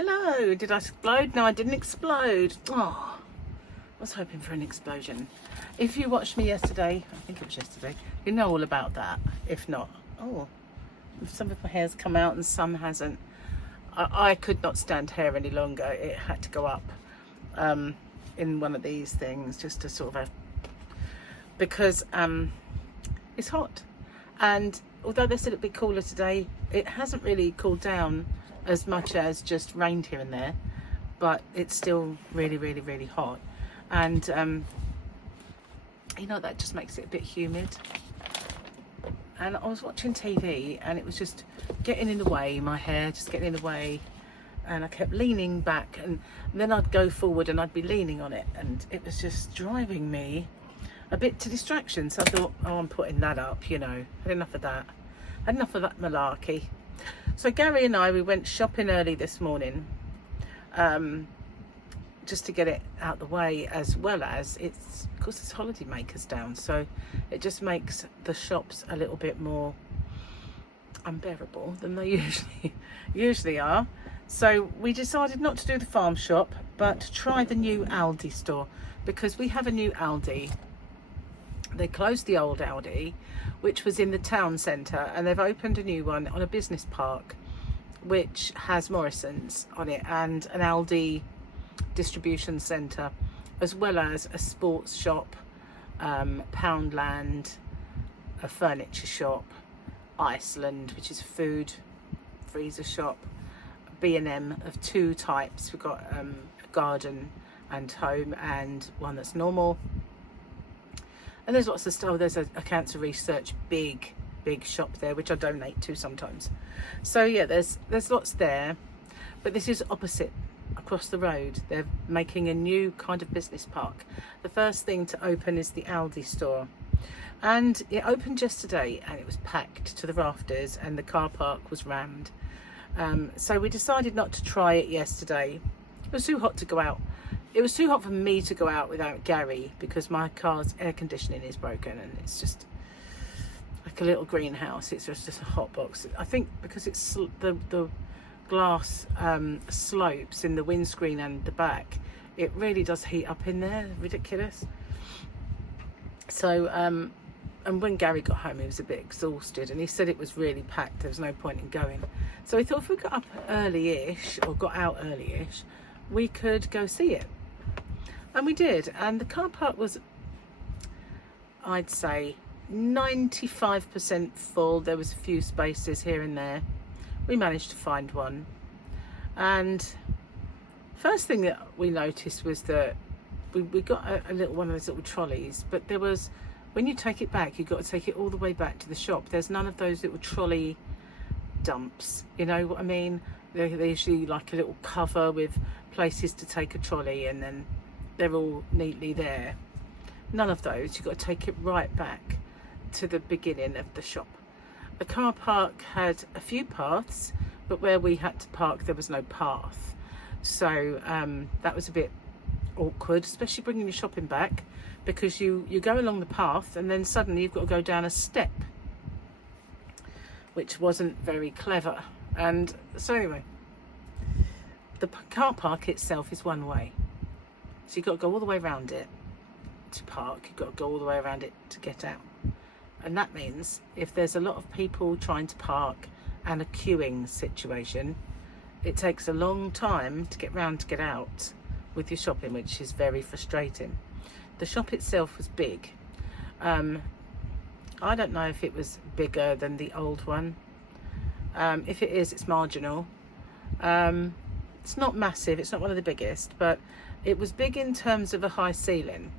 Hello, did I explode? No, I didn't explode. Oh, I was hoping for an explosion. If you watched me yesterday, I think it was yesterday, you know all about that. If not, oh, some of my hair's come out and some hasn't. I could not stand hair any longer. It had to go up in one of these things just to sort of because it's hot. And although it's a little bit cooler today, it hasn't really cooled down as much as just rained here and there, but it's still really hot. And you know, that just makes it a bit humid. And I was watching TV and it was just getting in the way, my hair just getting in the way, and I kept leaning back, and then I'd go forward and I'd be leaning on it, and it was just driving me a bit to distraction. So I thought, oh, I'm putting that up, you know. Had enough of that. Had enough of that malarkey. So Gary and I, we went shopping early this morning, just to get it out the way, as well as it's, of course, it's holiday makers down, so it just makes the shops a little bit more unbearable than they usually are. So we decided not to do the farm shop, but to try the new Aldi store, because we have a new Aldi. They closed the old Aldi, which was in the town centre, and they've opened a new one on a business park, which has Morrison's on it and an Aldi distribution centre, as well as a sports shop, Poundland, a furniture shop, Iceland, which is a food freezer shop, B&M of two types. We've got a garden and home, and one that's normal. And there's lots of stuff. There's a cancer research big shop there, which I donate to sometimes. So yeah, there's lots there. But this is opposite, across the road. They're making a new kind of business park. The first thing to open is the Aldi store. And it opened yesterday and it was packed to the rafters, and the car park was rammed. So we decided not to try it yesterday. It was too hot to go out. It was too hot for me to go out without Gary, because my car's air conditioning is broken and it's just like a little greenhouse. It's just a hot box. I think because it's the glass slopes in the windscreen and the back, it really does heat up in there. Ridiculous. So and when Gary got home, he was a bit exhausted, and he said it was really packed. There was no point in going. So we thought if we got up early-ish, or got out early-ish, we could go see it. And we did. And the car park was, I'd say, 95% full. There was a few spaces here and there. We managed to find one. And first thing that we noticed was that we got a little one of those little trolleys, but there was, when you take it back, you've got to take it all the way back to the shop. There's none of those little trolley dumps, you know what I mean? They're usually like a little cover with places to take a trolley, and then they're all neatly there. None of those. You've got to take it right back to the beginning of the shop. The car park had a few paths, but where we had to park there was no path. So that was a bit awkward, especially bringing your shopping back, because you go along the path and then suddenly you've got to go down a step, which wasn't very clever. And so anyway, the car park itself is one way, so you've got to go all the way around it to park. You've got to go all the way around it to get out, and that means if there's a lot of people trying to park and a queuing situation, it takes a long time to get round to get out with your shopping, which is very frustrating. The shop itself was big. I don't know if it was bigger than the old one. If it is, it's marginal. It's not massive, it's not one of the biggest, but it was big in terms of a high ceiling,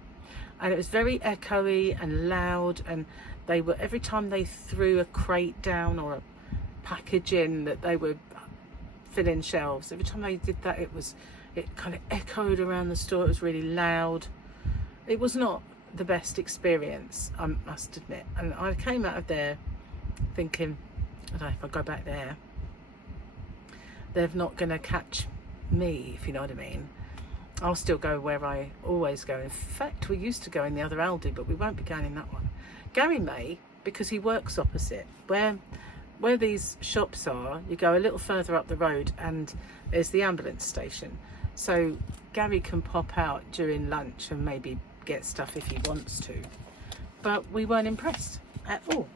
and it was very echoey and loud, and they were, every time they threw a crate down or a package in, that they were filling shelves. Every time they did that, it kind of echoed around the store. It was really loud. It was not the best experience, I must admit. And I came out of there thinking, I don't know, if I go back there, they're not going to catch me, if you know what I mean. I'll still go where I always go. In fact, we used to go in the other Aldi, but we won't be going in that one. Gary may, because he works opposite. Where where these shops are, you go a little further up the road and there's the ambulance station. So Gary can pop out during lunch and maybe get stuff if he wants to. But we weren't impressed at all.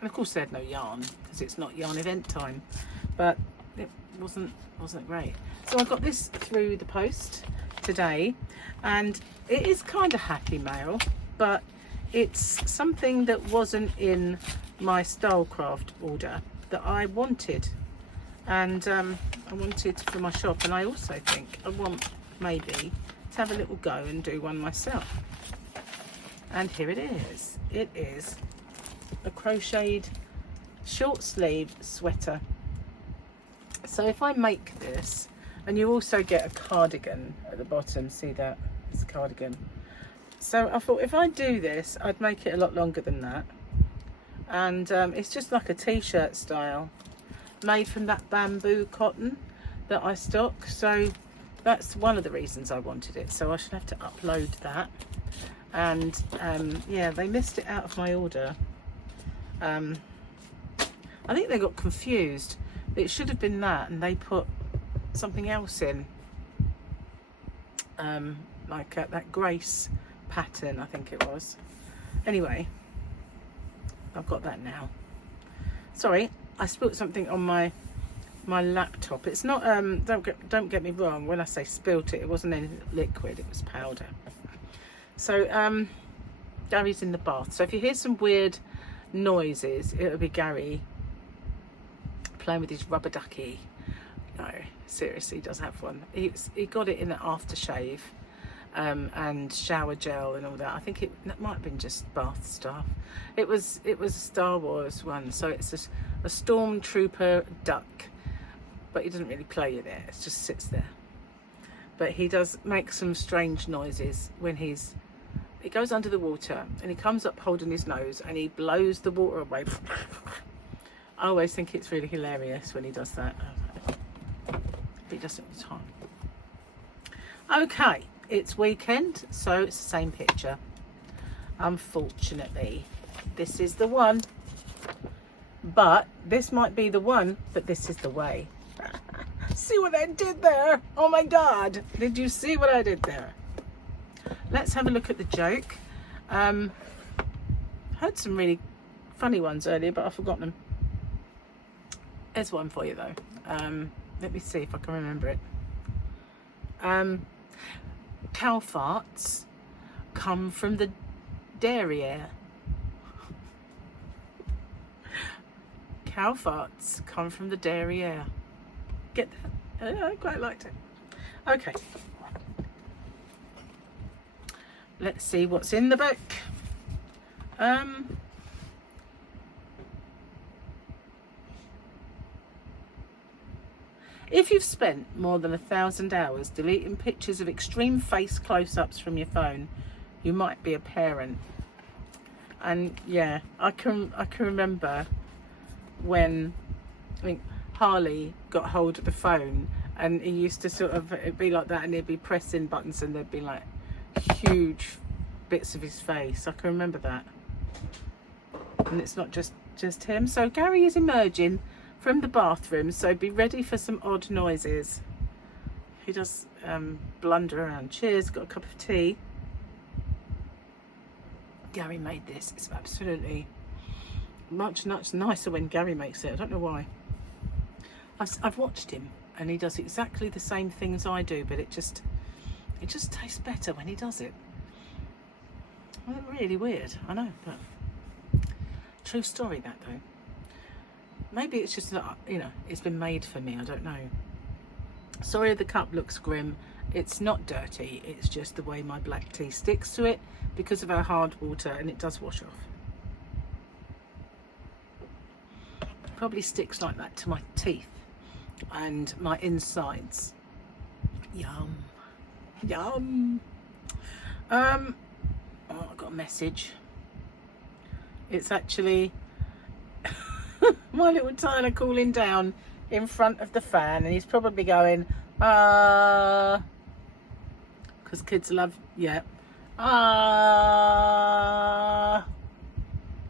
And of course they had no yarn because it's not yarn event time. But it wasn't great. So I got this through the post today, and it is kind of happy mail, but it's something that wasn't in my Stylecraft order that I wanted, and I wanted for my shop, and I also think I want maybe to have a little go and do one myself. And here it is. It is a crocheted short sleeve sweater. So if I make this, and you also get a cardigan at the bottom, see that? It's a cardigan. So I thought if I do this, I'd make it a lot longer than that. And it's just like a t-shirt style, made from that bamboo cotton that I stock. So that's one of the reasons I wanted it. So I should have to upload that. And yeah, they missed it out of my order. I think they got confused. It should have been that, and they put something else in, like that Grace pattern, I think it was. Anyway, I've got that now. Sorry, I spilt something on my laptop. It's not don't get me wrong, when I say spilt it, it wasn't any liquid, it was powder. So Gary's in the bath, so if you hear some weird noises, it'll be Gary playing with his rubber ducky. No, seriously, he does have one. He got it in an aftershave and shower gel and all that. I think it might have been just bath stuff. It was a Star Wars one, so it's a stormtrooper duck, but he doesn't really play with it, it just sits there. But he does make some strange noises when he goes under the water and he comes up holding his nose and he blows the water away. I always think it's really hilarious when he does that. But he does it all the time. Okay, it's weekend, so it's the same picture. Unfortunately, this is the one. But this might be the one, but this is the way. See what I did there? Oh my God, did you see what I did there? Let's have a look at the joke. Heard some really funny ones earlier, but I've forgotten them. There's one for you though. Let me see if I can remember it. Cow farts come from the derriere. Cow farts come from the derriere. Get that? I quite liked it. Okay. Let's see what's in the book. If you've spent more than 1,000 hours deleting pictures of extreme face close-ups from your phone, you might be a parent. And yeah, I can remember when Harley got hold of the phone, and he used to sort of, it'd be like that, and he'd be pressing buttons and there'd be like huge bits of his face. I can remember that. And it's not just him. So Gary is emerging from the bathroom, so be ready for some odd noises. He does blunder around. Cheers, got a cup of tea. Gary made this. It's absolutely much nicer when Gary makes it. I don't know why. I've watched him and he does exactly the same thing as I do, but it just tastes better when he does it. Well, really weird, I know, but true story that though. Maybe it's just that, you know, it's been made for me, I don't know. Sorry the cup looks grim. It's not dirty, it's just the way my black tea sticks to it because of our hard water, and it does wash off. Probably sticks like that to my teeth and my insides. Yum. Yum. Oh, I got a message. It's actually my little Tyler cooling down in front of the fan, and he's probably going, because kids love, yeah,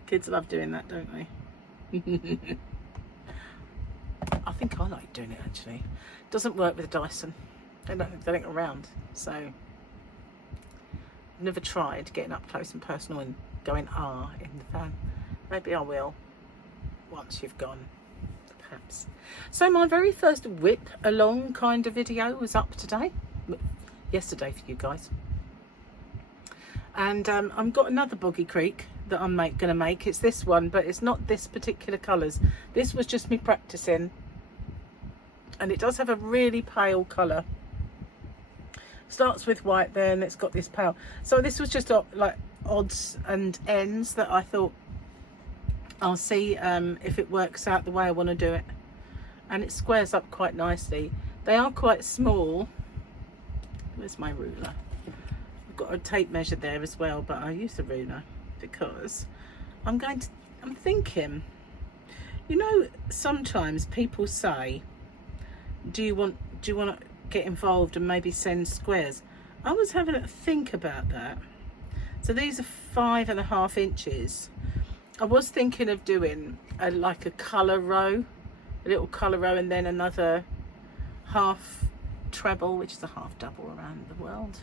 kids love doing that, don't they? I think I like doing it actually. Doesn't work with a Dyson. They don't go around. So I've never tried getting up close and personal and going in the fan. Maybe I will once you've gone, perhaps. So my very first whip along kind of video was up yesterday for you guys. And I've got another Boggy Creek that I'm gonna make. It's this one, but it's not this particular colours. This was just me practicing, and it does have a really pale colour. Starts with white, then it's got this pale. So this was just like odds and ends that I thought I'll see if it works out the way I want to do it. And it squares up quite nicely. They are quite small. Where's my ruler? I've got a tape measure there as well, but I use the ruler because I'm thinking, you know, sometimes people say, do you want to get involved and maybe send squares? I was having a think about that. So these are 5.5 inches. I was thinking of doing like a colour row, a little colour row, and then another half treble, which is a half double around the world.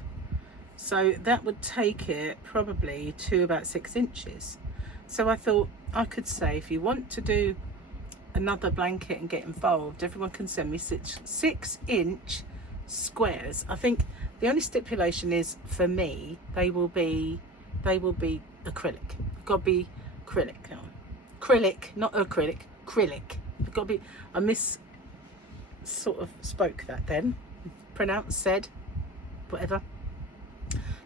So that would take it probably to about 6 inches. So I thought I could say, if you want to do another blanket and get involved, everyone can send me 6-inch squares. I think the only stipulation is, for me, they will be acrylic. Got to be acrylic. No, acrylic, not acrylic. Acrylic. Got to be. I sort of spoke that then. Pronounced, said, whatever.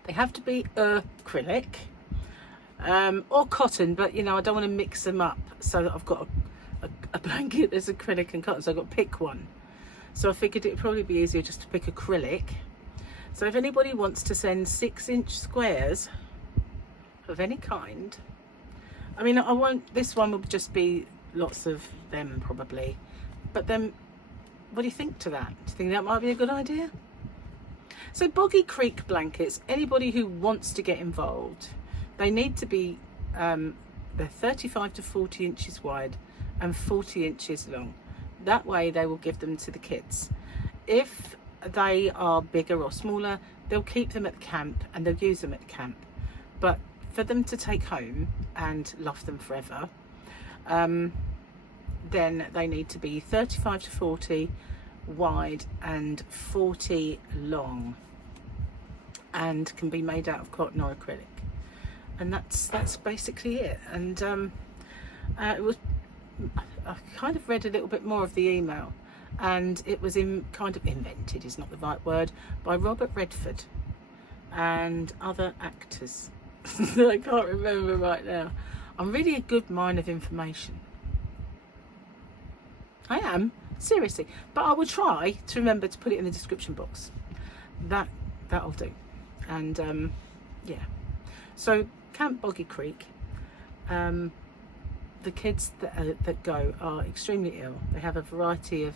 They have to be acrylic or cotton, but you know, I don't want to mix them up so that I've got a blanket that's acrylic and cotton, so I've got to pick one. So I figured it'd probably be easier just to pick acrylic. So if anybody wants to send 6-inch squares of any kind, I mean, I won't, this one will just be lots of them probably, but then what do you think to that? Do you think that might be a good idea? So Boggy Creek blankets, anybody who wants to get involved, they need to be, they're 35 to 40 inches wide and 40 inches long. That way they will give them to the kids. If they are bigger or smaller, they'll keep them at the camp and they'll use them at the camp. But for them to take home and love them forever, then they need to be 35 to 40 wide and 40 long, and can be made out of cotton or acrylic. And that's basically it. And it was, I kind of read a little bit more of the email, and it was kind of invented, is not the right word, by Robert Redford and other actors that I can't remember right now. I'm really a good mine of information. I am, seriously, but I will try to remember to put it in the description box. That'll do. And yeah, so Camp Boggy Creek, the kids that go are extremely ill. They have a variety of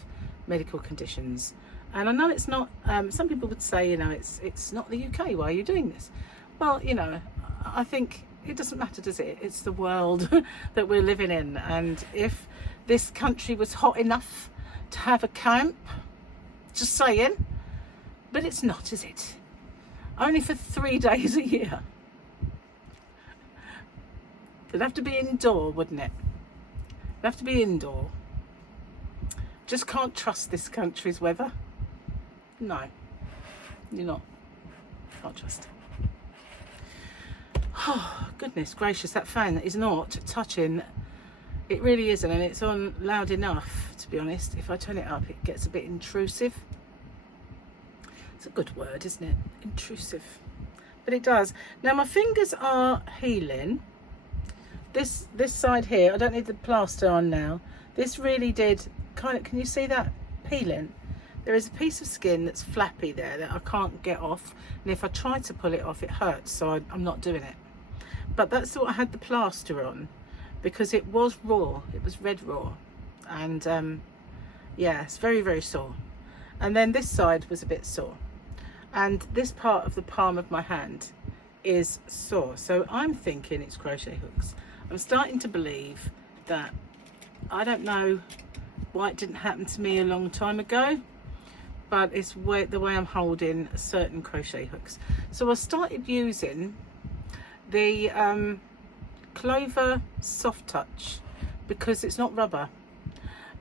medical conditions, and I know it's not, some people would say, you know, it's not the UK, why are you doing this? Well, you know, I think it doesn't matter, does it? It's the world that we're living in, and if this country was hot enough to have a camp, just saying, but it's not, is it? Only for 3 days a year. It'd have to be indoor, wouldn't it? It'd have to be indoor. Just can't trust this country's weather. No, you're not. Can't trust it. Oh, goodness gracious, that fan is not touching. It really isn't, and it's on loud enough, to be honest. If I turn it up, it gets a bit intrusive. It's a good word, isn't it? Intrusive. But it does. Now my fingers are healing. This side here, I don't need the plaster on now. This really did kind of, can you see that peeling? There is a piece of skin that's flappy there that I can't get off, and if I try to pull it off, it hurts, so I'm not doing it. But that's what I had the plaster on, because it was raw. It was red raw, and yeah, it's very, very sore. And then this side was a bit sore, and this part of the palm of my hand is sore. So I'm thinking it's crochet hooks. I'm starting to believe that, I don't know why it didn't happen to me a long time ago, but it's the way I'm holding certain crochet hooks. So I started using the Clover Soft Touch because it's not rubber,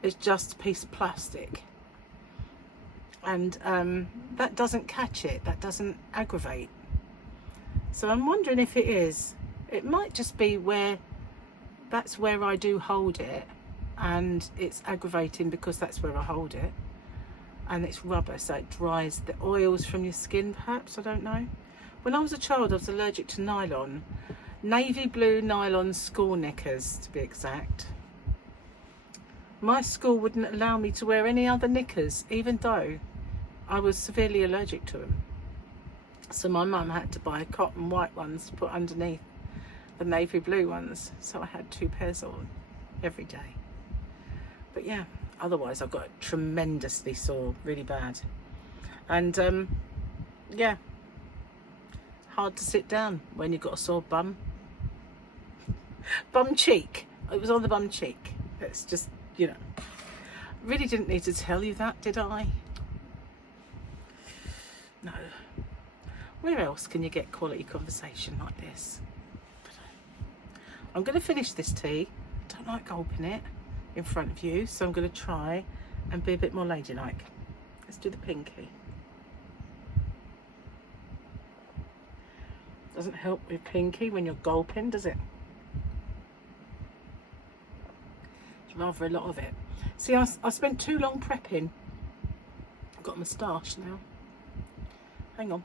it's just a piece of plastic, and that doesn't catch it, that doesn't aggravate. So I'm wondering if it is. It might just be where that's where I do hold it, and it's aggravating because that's where I hold it, and it's rubber, so it dries the oils from your skin, perhaps, I don't know. When I was a child, I was allergic to nylon, navy blue nylon school knickers to be exact. My school wouldn't allow me to wear any other knickers, even though I was severely allergic to them. So my mum had to buy cotton white ones to put underneath the navy blue ones, so I had 2 pairs on every day. But yeah, otherwise I got tremendously sore, really bad, and yeah, hard to sit down when you've got a sore bum. Bum cheek, it was on the bum cheek. It's just, you know, really didn't need to tell you that, did I? No. Where else can you get quality conversation like this? I'm going to finish this tea. I don't like gulping it in front of you, so I'm going to try and be a bit more ladylike. Let's do the pinky. Doesn't help with pinky when you're gulping, does it? It's rather a lot of it. See, I spent too long prepping. I've got a moustache now. Hang on.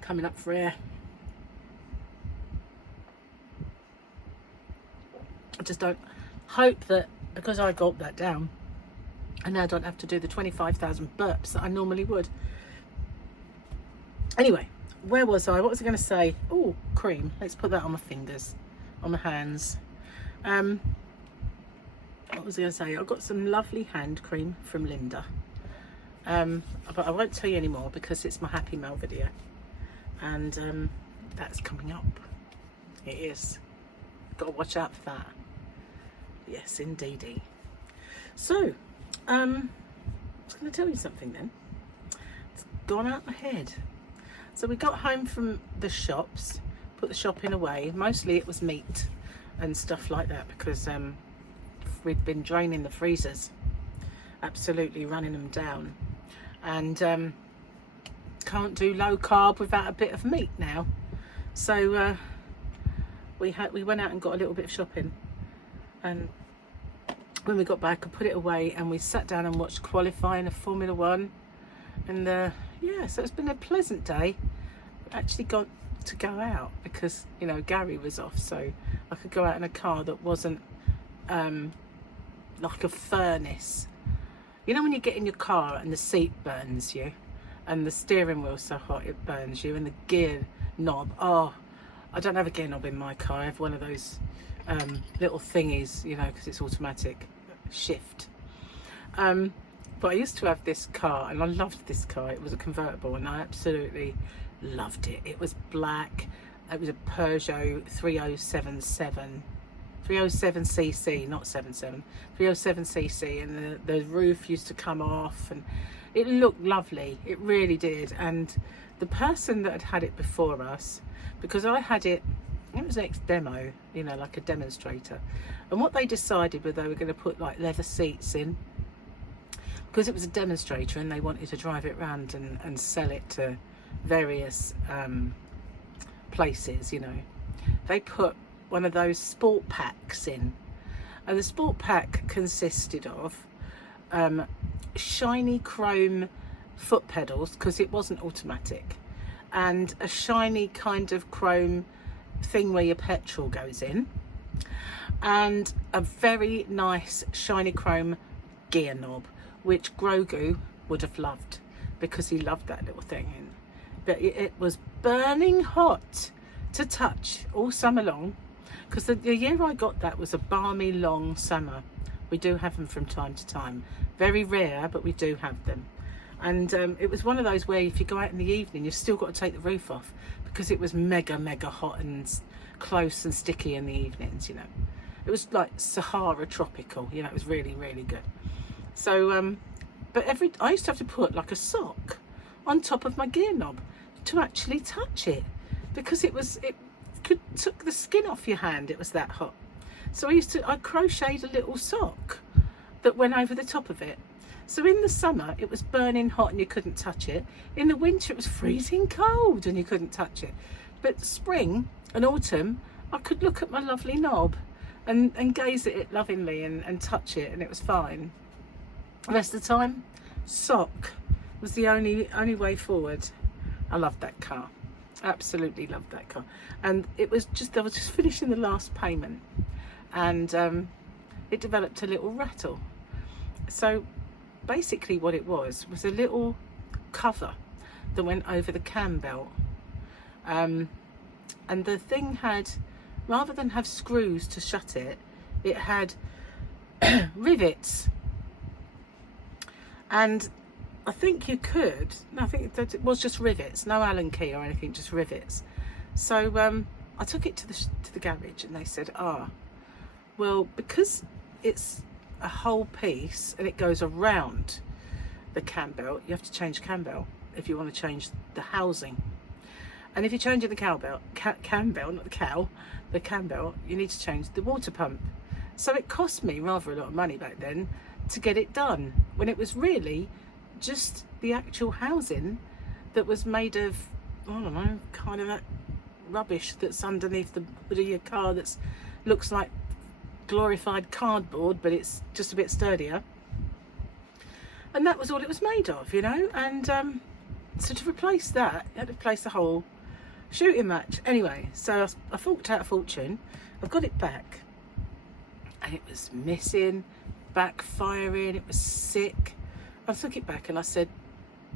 Coming up for air. I just don't hope that because I gulped that down, and now I don't have to do the 25,000 burps that I normally would. Anyway, where was I? What was I going to say? Oh, cream. Let's put that on my fingers, on my hands. What was I going to say? I've got some lovely hand cream from Linda. But I won't tell you anymore because it's my Happy Mail video. And that's coming up. It is. Got to watch out for that. Yes, indeedy. So, I was going to tell you something then. It's gone out my head. So we got home from the shops, put the shopping away. Mostly it was meat and stuff like that because we'd been draining the freezers, absolutely running them down, and can't do low carb without a bit of meat now. So we went out and got a little bit of shopping, and when we got back I put it away and we sat down and watched qualifying of Formula 1, and yeah, so it's been a pleasant day. Actually got to go out because, you know, Gary was off, so I could go out in a car that wasn't like a furnace. You know when you get in your car and the seat burns you and the steering wheel's so hot it burns you, and the gear knob, oh, I don't have a gear knob in my car. I have one of those little thingies, you know, because it's automatic shift. But I used to have this car and I loved this car. It was a convertible and I absolutely loved it. It was black. It was a Peugeot 307cc, not 77, 307cc, and the roof used to come off and it looked lovely. It really did. And the person that had it before us, because I had it, it was ex-demo, you know, like a demonstrator, and what they decided was they were going to put like leather seats in because it was a demonstrator and they wanted to drive it around and sell it to various places, you know. They put one of those sport packs in, and the sport pack consisted of shiny chrome foot pedals because it wasn't automatic, and a shiny kind of chrome thing where your petrol goes in, and a very nice shiny chrome gear knob, which Grogu would have loved because he loved that little thing. But it was burning hot to touch all summer long, because the year I got that was a balmy long summer. We do have them from time to time, very rare, but we do have them. And it was one of those where if you go out in the evening you've still got to take the roof off because it was mega hot and close and sticky in the evenings, you know. It was like Sahara tropical, you know, it was really, really good. So, but I used to have to put like a sock on top of my gear knob to actually touch it, because it took the skin off your hand, it was that hot. So I crocheted a little sock that went over the top of it. So in the summer it was burning hot and you couldn't touch it. In the winter it was freezing cold and you couldn't touch it. But spring and autumn I could look at my lovely knob and gaze at it lovingly and touch it, and it was fine. The rest of the time, sock was the only way forward. I loved that car, absolutely loved that car. And I was just finishing the last payment, and it developed a little rattle. So basically what it was a little cover that went over the cam belt, and the thing had, rather than have screws to shut it, it had rivets. And I think you could, no, I think that it was just rivets, no Allen key or anything, just rivets. So I took it to the garage, and they said, well, because it's a whole piece and it goes around the cam belt, you have to change cam belt if you want to change the housing. And if you're changing the cam belt, not the cow, the cam belt, you need to change the water pump. So it cost me rather a lot of money back then to get it done, when it was really just the actual housing that was made of, I don't know, kind of that rubbish that's underneath the hood of your car that looks like glorified cardboard, but it's just a bit sturdier. And that was all it was made of, you know. And so to replace that, you had to replace the whole shooting match. Anyway, so I forked out a fortune. I've got it back, and it was missing, backfiring, it was sick. I took it back and I said,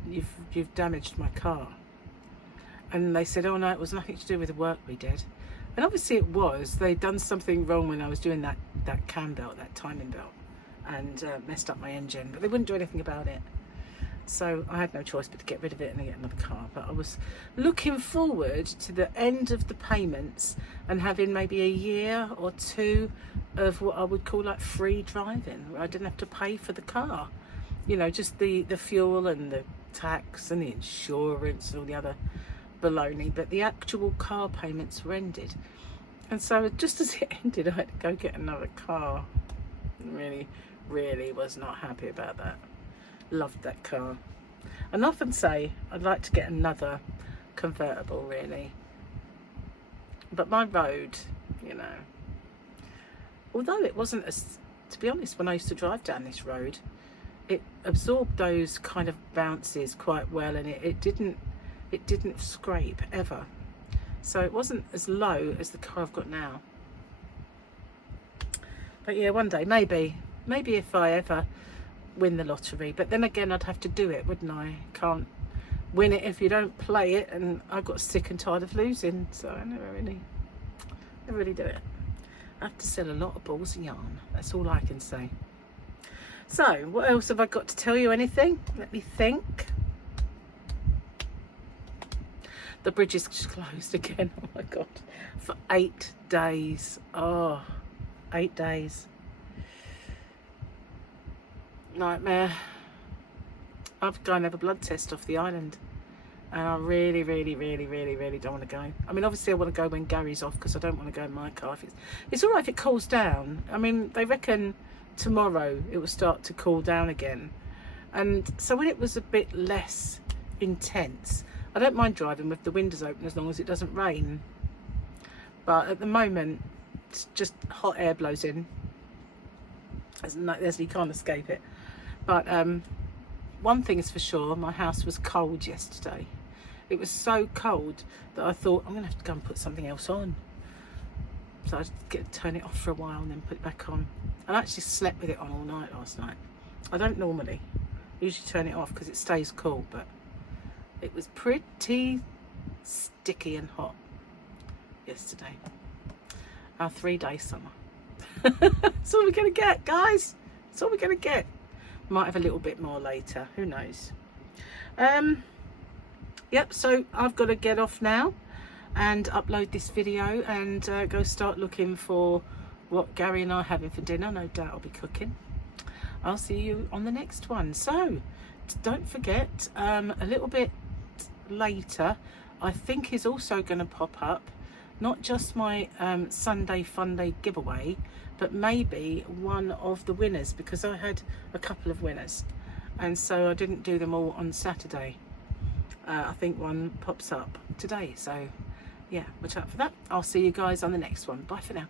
you've damaged my car. And they said, oh no, it was nothing to do with the work we did. And obviously it was. They'd done something wrong when I was doing that cam belt, that timing belt, and messed up my engine, but they wouldn't do anything about it. So I had no choice but to get rid of it and get another car. But I was looking forward to the end of the payments and having maybe a year or two of what I would call like free driving, where I didn't have to pay for the car. You know, just the fuel and the tax and the insurance and all the other baloney. But the actual car payments were ended. And so just as it ended, I had to go get another car. Really, really was not happy about that. Loved that car. And often say I'd like to get another convertible, really. But my road, you know, although it wasn't as, to be honest, when I used to drive down this road, it absorbed those kind of bounces quite well, and it didn't scrape ever. So it wasn't as low as the car I've got now. But yeah, one day, maybe if I ever win the lottery. But then again, I'd have to do it, wouldn't I? Can't win it if you don't play it, and I got sick and tired of losing, so I never really do it. I have to sell a lot of balls of yarn, that's all I can say. So what else have I got to tell you? Anything? Let me think. The bridge is closed again. Oh my god, for 8 days. 8 days. Nightmare. I've got to have a blood test off the island, and I really don't want to go. I mean, obviously I want to go when Gary's off, because I don't want to go in my car. It's all right if it cools down. I mean, they reckon tomorrow it will start to cool down again, and so when it was a bit less intense, I don't mind driving with the windows open as long as it doesn't rain. But at the moment, it's just hot air blows in. You can't escape it. But one thing is for sure, my house was cold yesterday. It was so cold that I thought, I'm going to have to go and put something else on. So I turn it off for a while and then put it back on. I actually slept with it on all night last night. I don't normally. I usually turn it off because it stays cool, but it was pretty sticky and hot yesterday. Our 3-day summer. That's all we're going to get, guys. That's all we're going to get. Might have a little bit more later. Who knows? Yep, so I've got to get off now and upload this video and go start looking for what Gary and I are having for dinner. No doubt I'll be cooking. I'll see you on the next one. So don't forget, a little bit later I think is also going to pop up not just my Sunday Fun Day giveaway, but maybe one of the winners, because I had a couple of winners and so I didn't do them all on Saturday. I think one pops up today, so yeah, watch out for that. I'll see you guys on the next one. Bye for now.